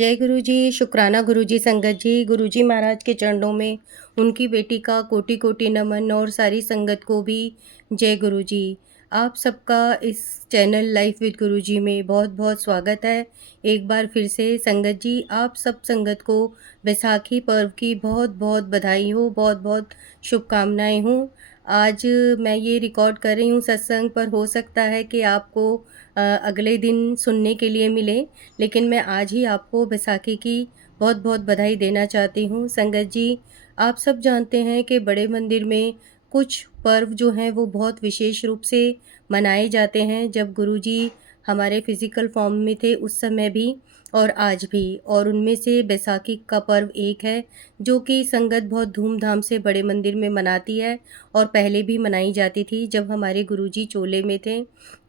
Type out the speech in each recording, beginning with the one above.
जय गुरु जी, शुक्राना गुरु जी, संगत जी, गुरु जी महाराज के चरणों में उनकी बेटी का कोटि कोटि नमन और सारी संगत को भी जय गुरु जी। आप सबका इस चैनल लाइफ विद गुरु जी में बहुत बहुत स्वागत है। एक बार फिर से संगत जी, आप सब संगत को बैसाखी पर्व की बहुत बहुत बधाई हो, बहुत बहुत शुभकामनाएं हों। आज मैं ये रिकॉर्ड कर रही हूँ सत्संग, पर हो सकता है कि आपको अगले दिन सुनने के लिए मिले, लेकिन मैं आज ही आपको बैसाखी की बहुत-बहुत बधाई देना चाहती हूँ। संगत जी, आप सब जानते हैं कि बड़े मंदिर में कुछ पर्व जो हैं वो बहुत विशेष रूप से मनाए जाते हैं। जब गुरुजी हमारे फिज़िकल फॉर्म में थे उस समय भी और आज भी, और उनमें से बैसाखी का पर्व एक है जो कि संगत बहुत धूम-धाम से बड़े मंदिर में मनाती है और पहले भी मनाई जाती थी जब हमारे गुरुजी चोले में थे।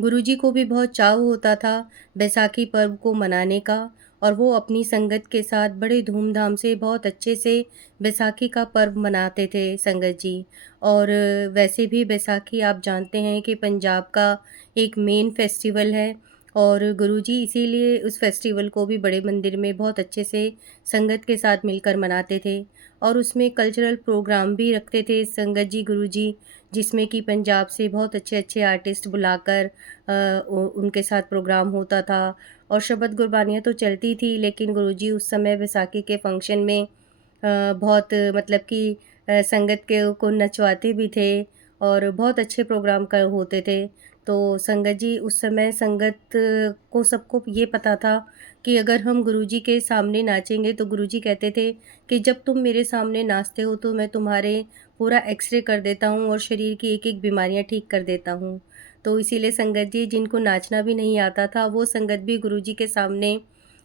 गुरुजी को भी बहुत चाव होता था बैसाखी पर्व को मनाने का, और वो अपनी संगत के साथ बड़े धूमधाम से बहुत अच्छे से बैसाखी का पर्व मनाते थे संगत जी। और वैसे भी बैसाखी आप जानते हैं कि पंजाब का एक मेन फेस्टिवल है, और गुरुजी इसीलिए उस फेस्टिवल को भी बड़े मंदिर में बहुत अच्छे से संगत के साथ मिलकर मनाते थे, और उसमें कल्चरल प्रोग्राम भी रखते थे संगत जी गुरुजी, जिसमें कि पंजाब से बहुत अच्छे-अच्छे आर्टिस्ट बुलाकर उनके साथ प्रोग्राम होता था। और शबद गुरबानियाँ तो चलती थी, लेकिन गुरुजी उस समय बैसाखी के फंक्शन में बहुत मतलब कि संगत के को नचवाते भी थे और बहुत अच्छे प्रोग्राम होते थे। तो संगत जी उस समय संगत को सबको ये पता था कि अगर हम गुरुजी के सामने नाचेंगे तो गुरुजी कहते थे कि जब तुम मेरे सामने नाचते हो तो मैं तुम्हारे पूरा एक्स-रे कर देता हूँ और शरीर की एक-एक बीमारियाँ ठीक कर देता हूँ। तो इसीलिए संगत जी, जिनको नाचना भी नहीं आता था वो संगत भी गुरुजी के सामने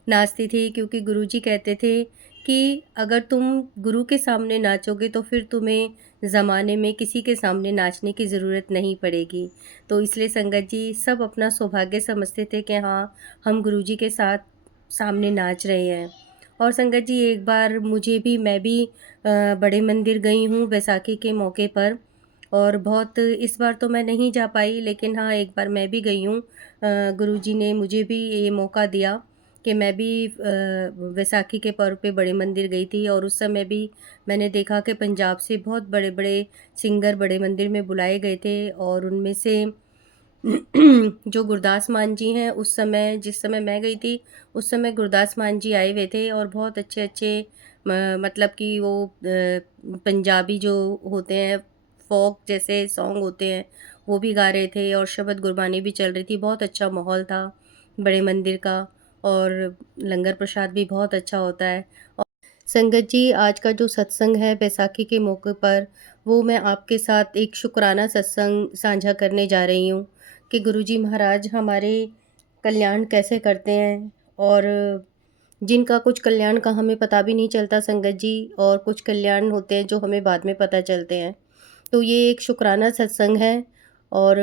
नाचती थी, क्योंकि गुरुजी कहते थे कि अगर तुम गुरु के सामने नाचोगे तो फिर तुम्हें ज़माने में किसी के सामने नाचने की ज़रूरत नहीं पड़ेगी। तो इसलिए संगत जी सब अपना सौभाग्य समझते थे कि हाँ, हम गुरुजी के साथ सामने नाच रहे हैं। और संगत जी एक बार मैं भी बड़े मंदिर गई हूँ बैसाखी के मौके पर, और बहुत इस बार तो मैं नहीं जा पाई, लेकिन हाँ, एक बार मैं भी गई हूँ। गुरुजी ने मुझे भी ये मौका दिया कि मैं भी वैसाखी के पर्व पे बड़े मंदिर गई थी, और उस समय भी मैंने देखा कि पंजाब से बहुत बड़े-बड़े सिंगर बड़े मंदिर में बुलाए गए थे, और उनमें से जो गुरदास मान जी हैं, उस समय जिस समय मैं गई थी, उस समय गुरदास मान जी आए हुए थे और बहुत अच्छे-अच्छे मतलब कि वो पंजाबी जो होते हैं, फ़ोक जैसे सॉन्ग होते हैं, वो भी गा रहे थे और शबद गुरबानी भी चल रही थी। बहुत अच्छा माहौल था बड़े मंदिर का, और लंगर प्रसाद भी बहुत अच्छा होता है। संगत जी, आज का जो सत्संग है बैसाखी के मौके पर, वो मैं आपके साथ एक शुक्राना सत्संग साझा करने जा रही हूँ कि गुरुजी महाराज हमारे कल्याण कैसे करते हैं, और जिनका कुछ कल्याण का हमें पता भी नहीं चलता संगत जी, और कुछ कल्याण होते हैं जो हमें बाद में पता चलते हैं। तो ये एक शुक्राना सत्संग है, और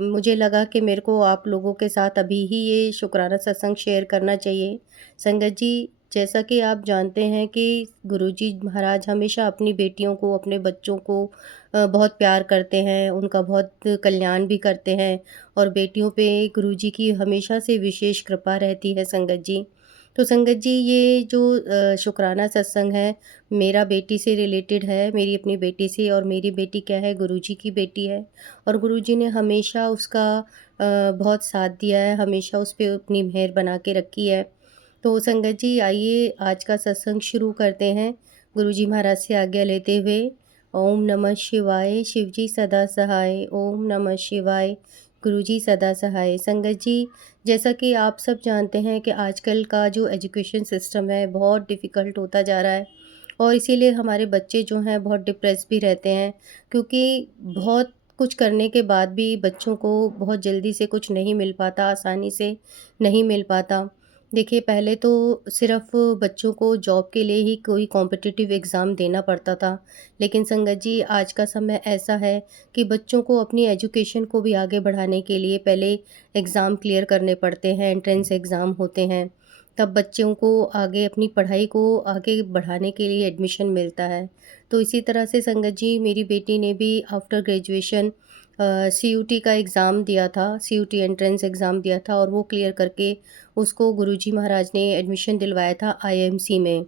मुझे लगा कि मेरे को आप लोगों के साथ अभी ही ये शुक्राना सत्संग शेयर करना चाहिए। संगत जी, जैसा कि आप जानते हैं कि गुरुजी महाराज हमेशा अपनी बेटियों को, अपने बच्चों को बहुत प्यार करते हैं, उनका बहुत कल्याण भी करते हैं, और बेटियों पे गुरुजी की हमेशा से विशेष कृपा रहती है संगत जी। तो संगत जी, ये जो शुक्राना सत्संग है, मेरा बेटी से रिलेटेड है, मेरी अपनी बेटी से, और मेरी बेटी क्या है, गुरुजी की बेटी है, और गुरुजी ने हमेशा उसका बहुत साथ दिया है, हमेशा उस पे अपनी मेहर बना के रखी है। तो संगत जी आइए आज का सत्संग शुरू करते हैं गुरुजी महाराज से आज्ञा लेते हुए। ओम नमः शिवाय, शिव जी सदा सहाय। ओम नमः शिवाय, गुरुजी सदा सहाय। संगत जी, जैसा कि आप सब जानते हैं कि आजकल का जो एजुकेशन सिस्टम है बहुत डिफ़िकल्ट होता जा रहा है, और इसीलिए हमारे बच्चे जो हैं बहुत डिप्रेस भी रहते हैं, क्योंकि बहुत कुछ करने के बाद भी बच्चों को बहुत जल्दी से कुछ नहीं मिल पाता, आसानी से नहीं मिल पाता। देखिए, पहले तो सिर्फ़ बच्चों को जॉब के लिए ही कोई कॉम्पिटिटिव एग्ज़ाम देना पड़ता था, लेकिन संगत जी आज का समय ऐसा है कि बच्चों को अपनी एजुकेशन को भी आगे बढ़ाने के लिए पहले एग्ज़ाम क्लियर करने पड़ते हैं, एंट्रेंस एग्ज़ाम होते हैं, तब बच्चों को आगे अपनी पढ़ाई को आगे बढ़ाने के लिए एडमिशन मिलता है। तो इसी तरह से संगत जी मेरी बेटी ने भी आफ्टर ग्रेजुएशन सीयूटी का एग्ज़ाम दिया था, सीयूटी एंट्रेंस एग्ज़ाम दिया था और वो क्लियर करके उसको गुरुजी महाराज ने एडमिशन दिलवाया था आईएमसी में।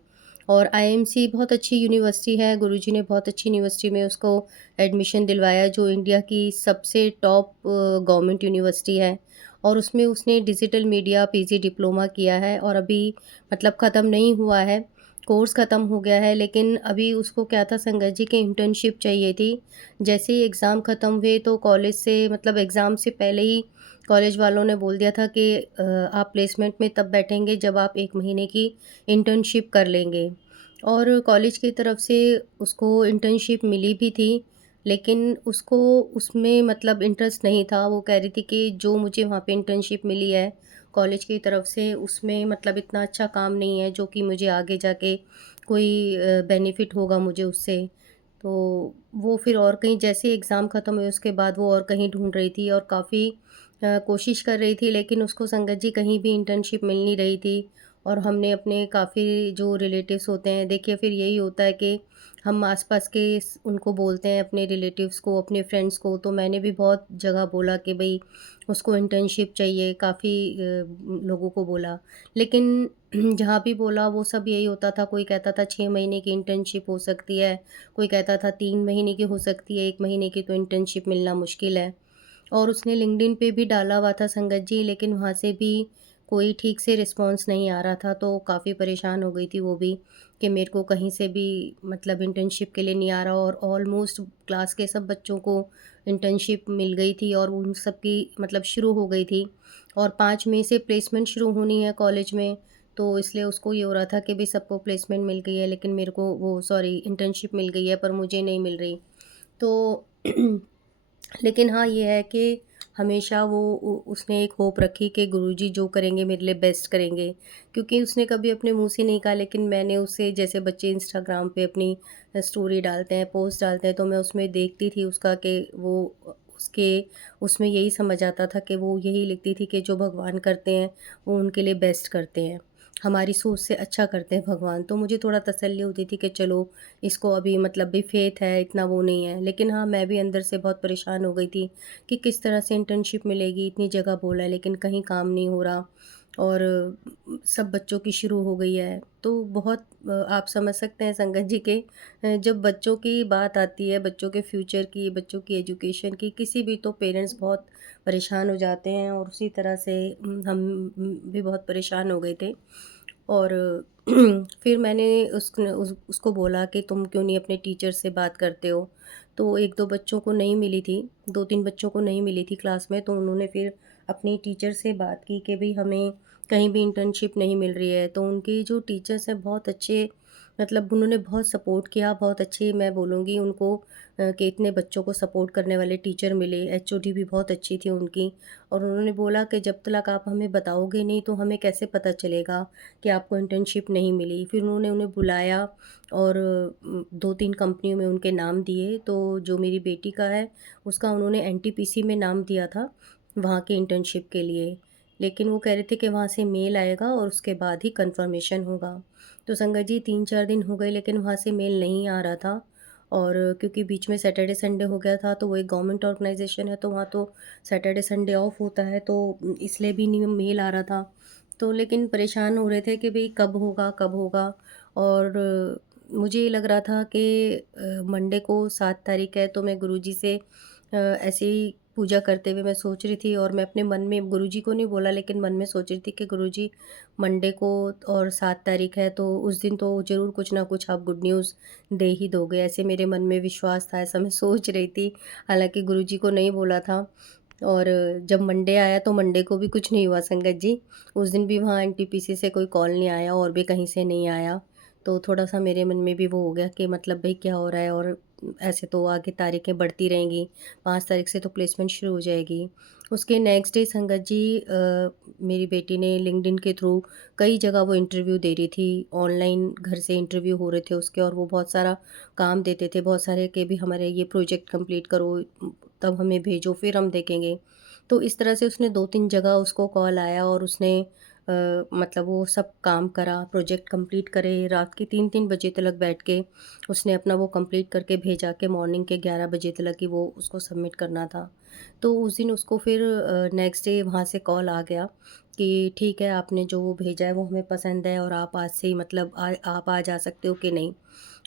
और आईएमसी बहुत अच्छी यूनिवर्सिटी है, गुरुजी ने बहुत अच्छी यूनिवर्सिटी में उसको एडमिशन दिलवाया, जो इंडिया की सबसे टॉप गवर्नमेंट यूनिवर्सिटी है। और उसमें उसने डिजिटल मीडिया पीजी डिप्लोमा किया है और अभी मतलब ख़त्म नहीं हुआ है, कोर्स ख़त्म हो गया है, लेकिन अभी उसको क्या था, संगत जी की इंटर्नशिप चाहिए थी। जैसे ही एग्ज़ाम ख़त्म हुए तो कॉलेज से मतलब एग्ज़ाम से पहले ही कॉलेज वालों ने बोल दिया था कि आप प्लेसमेंट में तब बैठेंगे जब आप 1 महीने की इंटर्नशिप कर लेंगे। और कॉलेज की तरफ से उसको इंटर्नशिप मिली भी थी, लेकिन उसको उसमें मतलब इंटरेस्ट नहीं था। वो कह रही थी कि जो मुझे वहाँ पे इंटर्नशिप मिली है कॉलेज की तरफ से, उसमें मतलब इतना अच्छा काम नहीं है जो कि मुझे आगे जाके कोई बेनिफिट होगा मुझे उससे। तो वो फिर और कहीं जैसे ही एग्ज़ाम ख़त्म हुए उसके बाद वो और कहीं ढूँढ रही थी और काफ़ी कोशिश कर रही थी, लेकिन उसको संगत जी कहीं भी इंटर्नशिप मिल नहीं रही थी। और हमने अपने काफ़ी जो रिलेटिव्स होते हैं, देखिए फिर यही होता है कि हम आस-पास के उनको बोलते हैं अपने रिलेटिव्स को, अपने फ्रेंड्स को। तो मैंने भी बहुत जगह बोला कि भई उसको इंटर्नशिप चाहिए, काफ़ी लोगों को बोला। लेकिन जहाँ भी बोला वो सब यही होता था, कोई कहता था 6 महीने की इंटर्नशिप हो सकती है, कोई कहता था 3 महीने की हो सकती है, 1 महीने की तो इंटर्नशिप मिलना मुश्किल है। और उसने लिंक्डइन पे भी डाला हुआ था संगत जी, लेकिन वहाँ से भी कोई ठीक से रिस्पॉन्स नहीं आ रहा था, तो काफ़ी परेशान हो गई थी वो भी कि मेरे को कहीं से भी मतलब इंटर्नशिप के लिए नहीं आ रहा। और ऑलमोस्ट क्लास के सब बच्चों को इंटर्नशिप मिल गई थी और उन सब की मतलब शुरू हो गई थी। और 5 मई से प्लेसमेंट शुरू होनी है कॉलेज में, तो इसलिए उसको ये हो रहा था कि भई सबको प्लेसमेंट मिल गई है, लेकिन मेरे को वो सॉरी इंटर्नशिप मिल गई है पर मुझे नहीं मिल रही। तो लेकिन हाँ, ये है कि हमेशा वो उ उसने एक होप रखी कि गुरुजी जो करेंगे मेरे लिए बेस्ट करेंगे। क्योंकि उसने कभी अपने मुँह से नहीं कहा, लेकिन मैंने उसे जैसे बच्चे इंस्टाग्राम पे अपनी स्टोरी डालते हैं, पोस्ट डालते हैं, तो मैं उसमें देखती थी उसका कि वो उसके उसमें यही समझ आता था कि वो यही लिखती थी कि जो भगवान करते हैं, वो उनके लिए बेस्ट करते हैं। हमारी सोच से अच्छा करते हैं भगवान। तो मुझे थोड़ा तसल्ली होती थी कि चलो इसको अभी मतलब भी फेथ है, इतना वो नहीं है। लेकिन हाँ, मैं भी अंदर से बहुत परेशान हो गई थी कि किस तरह से इंटर्नशिप मिलेगी, इतनी जगह बोला है लेकिन कहीं काम नहीं हो रहा। और सब बच्चों की शुरू हो गई है। तो बहुत आप समझ सकते हैं संगत जी के जब बच्चों की बात आती है, बच्चों के फ्यूचर की, बच्चों की एजुकेशन की, किसी भी तो पेरेंट्स बहुत परेशान हो जाते हैं और उसी तरह से हम भी बहुत परेशान हो गए थे। और फिर मैंने उसको बोला कि तुम क्यों नहीं अपने टीचर से बात करते हो? तो 1-2 बच्चों को नहीं मिली थी, 2-3 बच्चों को नहीं मिली थी क्लास में, तो उन्होंने फिर अपनी टीचर से बात की कि भई हमें कहीं भी इंटर्नशिप नहीं मिल रही है। तो उनके जो टीचर्स हैं बहुत अच्छे, मतलब उन्होंने बहुत सपोर्ट किया, बहुत अच्छे मैं बोलूँगी उनको कि इतने बच्चों को सपोर्ट करने वाले टीचर मिले। एचओडी भी बहुत अच्छी थी उनकी। और उन्होंने बोला कि जब तक आप हमें बताओगे नहीं तो हमें कैसे पता चलेगा कि आपको इंटर्नशिप नहीं मिली। फिर उन्होंने उन्हें बुलाया और 2-3 कंपनियों में उनके नाम दिए। तो जो मेरी बेटी का है, उसका उन्होंने एनटीपीसी में नाम दिया था, वहाँ के इंटर्नशिप के लिए। लेकिन वो कह रहे थे कि वहाँ से मेल आएगा और उसके बाद ही कन्फर्मेशन होगा। तो संगत जी 3-4 दिन हो गए लेकिन वहाँ से मेल नहीं आ रहा था। और क्योंकि बीच में सैटरडे संडे हो गया था, तो वो एक गवर्नमेंट ऑर्गेनाइज़ेशन है, तो वहाँ तो सैटरडे संडे ऑफ होता है, तो इसलिए भी नहीं मेल आ रहा था। तो लेकिन परेशान हो रहे थे कि भई कब होगा, कब होगा? और मुझे ये लग रहा था कि मंडे को 7 तारीख है, तो मैं गुरुजी से ऐसे ही पूजा करते हुए मैं सोच रही थी और मैं अपने मन में गुरुजी को नहीं बोला, लेकिन मन में सोच रही थी कि गुरुजी मंडे को और 7 तारीख है, तो उस दिन तो ज़रूर कुछ ना कुछ आप गुड न्यूज़ दे ही दोगे, ऐसे मेरे मन में विश्वास था, ऐसा मैं सोच रही थी। हालाँकि गुरुजी को नहीं बोला था। और जब मंडे आया तो मंडे को भी कुछ नहीं हुआ संगत जी। उस दिन भी वहाँ एनटीपीसी से कोई कॉल नहीं आया और भी कहीं से नहीं आया। तो थोड़ा-सा मेरे मन में भी वो हो गया कि मतलब भई क्या हो रहा है? और ऐसे तो आगे तारीखें बढ़ती रहेंगी, 5 तारीख से तो प्लेसमेंट शुरू हो जाएगी। उसके नेक्स्ट डे संगत जी मेरी बेटी ने लिंक्डइन के थ्रू कई जगह वो इंटरव्यू दे रही थी, ऑनलाइन घर से इंटरव्यू हो रहे थे उसके, और वो बहुत सारा काम देते थे, बहुत सारे कि भी हमारे ये प्रोजेक्ट कंप्लीट करो, तब हमें भेजो फिर हम देखेंगे। तो इस तरह से उसने 2-3 जगह उसको कॉल आया और उसने मतलब वो सब काम करा, प्रोजेक्ट कंप्लीट करे, रात के 3-3 बजे तक बैठ के उसने अपना वो कंप्लीट करके भेजा कि मॉर्निंग के 11 बजे तक ही वो उसको सबमिट करना था। तो उस दिन उसको फिर नेक्स्ट डे वहाँ से कॉल आ गया कि ठीक है, आपने जो वो भेजा है वो हमें पसंद है और आप आज से ही मतलब आप आ जा सकते हो कि नहीं।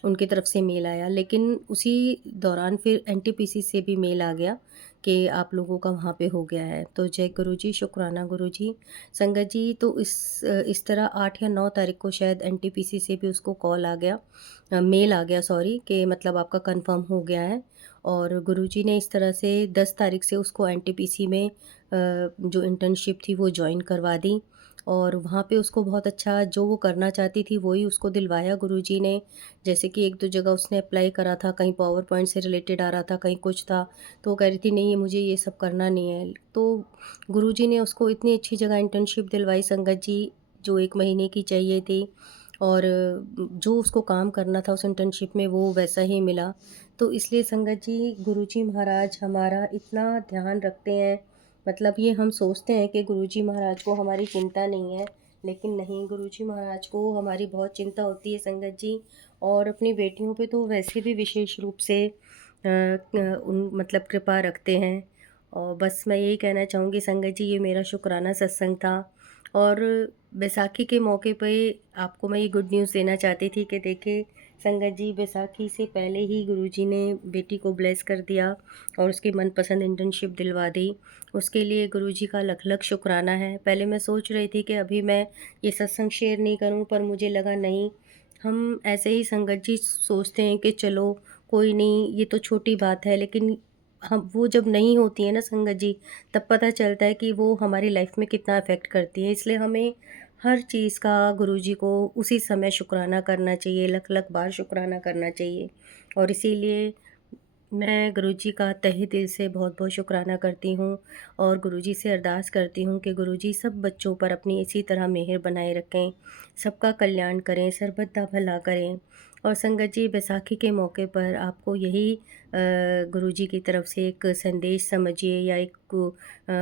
उनकी तरफ से मेल आया, लेकिन उसी दौरान फिर एनटीपीसी से भी मेल आ गया कि आप लोगों का वहाँ पे हो गया है। तो जय गुरुजी, शुक्राना गुरुजी। संगत जी, तो इस तरह 8 या 9 तारीख को शायद एनटीपीसी से भी उसको कॉल आ गया, मेल आ गया सॉरी, कि मतलब आपका कंफर्म हो गया है। और गुरुजी ने इस तरह से 10 तारीख से उसको एनटीपीसी में जो इंटर्नशिप थी वो जॉइन करवा दी। और वहाँ पे उसको बहुत अच्छा जो वो करना चाहती थी वही उसको दिलवाया गुरुजी ने। जैसे कि 1-2 जगह उसने अप्लाई करा था, कहीं पावर पॉइंट से रिलेटेड आ रहा था, कहीं कुछ था, तो वो कह रही थी नहीं, ये मुझे ये सब करना नहीं है। तो गुरुजी ने उसको इतनी अच्छी जगह इंटर्नशिप दिलवाई संगत जी, जो 1 महीने की चाहिए थी, और जो उसको काम करना था उस इंटर्नशिप में वो वैसा ही मिला। तो इसलिए संगत जी, गुरुजी महाराज हमारा इतना ध्यान रखते हैं, मतलब ये हम सोचते हैं कि गुरुजी महाराज को हमारी चिंता नहीं है, लेकिन नहीं, गुरुजी महाराज को हमारी बहुत चिंता होती है संगत जी। और अपनी बेटियों पे तो वैसे भी विशेष रूप से उन मतलब कृपा रखते हैं। और बस मैं यही कहना चाहूँगी संगत जी, ये मेरा शुक्राना सत्संग था। और बैसाखी के मौके पे आपको मैं ये गुड न्यूज़ देना चाहती थी कि देखिए संगत जी, बैसाखी से पहले ही गुरुजी ने बेटी को ब्लेस कर दिया और उसकी मनपसंद इंटर्नशिप दिलवा दी। उसके लिए गुरुजी का लख लख शुक्राना है। पहले मैं सोच रही थी कि अभी मैं ये सत्संग शेयर नहीं करूं, पर मुझे लगा नहीं, हम ऐसे ही संगत जी सोचते हैं कि चलो कोई नहीं, ये तो छोटी बात है, लेकिन हम वो जब नहीं होती है ना संगत जी, तब पता चलता है कि वो हमारी लाइफ में कितना अफेक्ट करती है। इसलिए हमें हर चीज़ का गुरुजी को उसी समय शुक्राना करना चाहिए, लख लख बार शुक्राना करना चाहिए। और इसीलिए मैं गुरुजी का तहे दिल से बहुत-बहुत शुक्राना करती हूँ और गुरुजी से अरदास करती हूँ कि गुरुजी सब बच्चों पर अपनी इसी तरह मेहर बनाए रखें, सबका कल्याण करें, सर्बत दा भला करें। और संगत जी, बैसाखी के मौके पर आपको यही गुरुजी की तरफ से एक संदेश समझिए या एक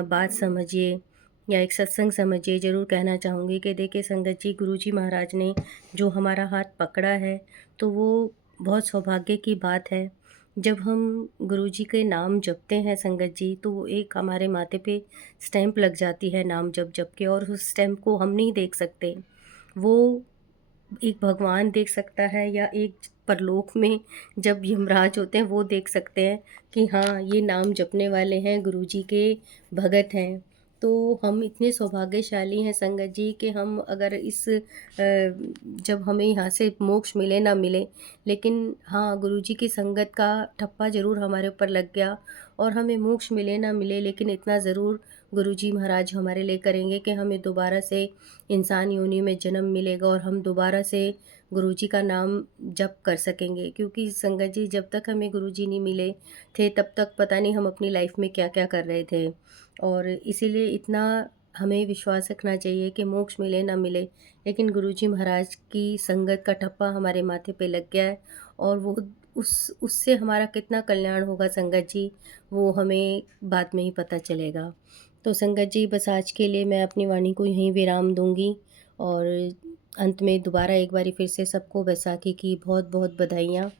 बात समझिए या एक सत्संग समझिए, ज़रूर कहना चाहूँगी कि देखिए संगत जी, गुरुजी महाराज ने जो हमारा हाथ पकड़ा है, तो वो बहुत सौभाग्य की बात है। जब हम गुरुजी के नाम जपते हैं संगत जी, तो वो एक हमारे माथे पे स्टैम्प लग जाती है नाम जप-जप के, और उस स्टैम्प को हम नहीं देख सकते। वो एक भगवान देख सकता है या एक परलोक में जब यमराज होते हैं वो देख सकते हैं कि हाँ, ये नाम जपने वाले हैं, गुरुजी के भगत हैं। तो हम इतने सौभाग्यशाली हैं संगत जी कि हम अगर जब हमें यहाँ से मोक्ष मिले ना मिले, लेकिन हाँ, गुरुजी की संगत का ठप्पा ज़रूर हमारे ऊपर लग गया। और हमें मोक्ष मिले ना मिले, लेकिन इतना ज़रूर गुरुजी महाराज हमारे लिए करेंगे कि हमें दोबारा से इंसान योनि में जन्म मिलेगा और हम दोबारा से गुरुजी का नाम जप कर सकेंगे। क्योंकि संगत जी, जब तक हमें गुरुजी नहीं मिले थे तब तक पता नहीं हम अपनी लाइफ में क्या-क्या कर रहे थे। और इसीलिए इतना हमें विश्वास रखना चाहिए कि मोक्ष मिले ना मिले, लेकिन गुरुजी महाराज की संगत का ठप्पा हमारे माथे पे लग गया है। और वो उससे हमारा कितना कल्याण होगा संगत जी, वो हमें बाद में ही पता चलेगा। तो संगत जी, बस आज के लिए मैं अपनी वाणी को यहीं विराम दूँगी। और अंत में दोबारा एक बारी फिर से सबको बैसाखी की बहुत-बहुत बधाइयाँ।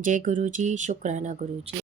जय गुरु जी, शुक्राना गुरु जी।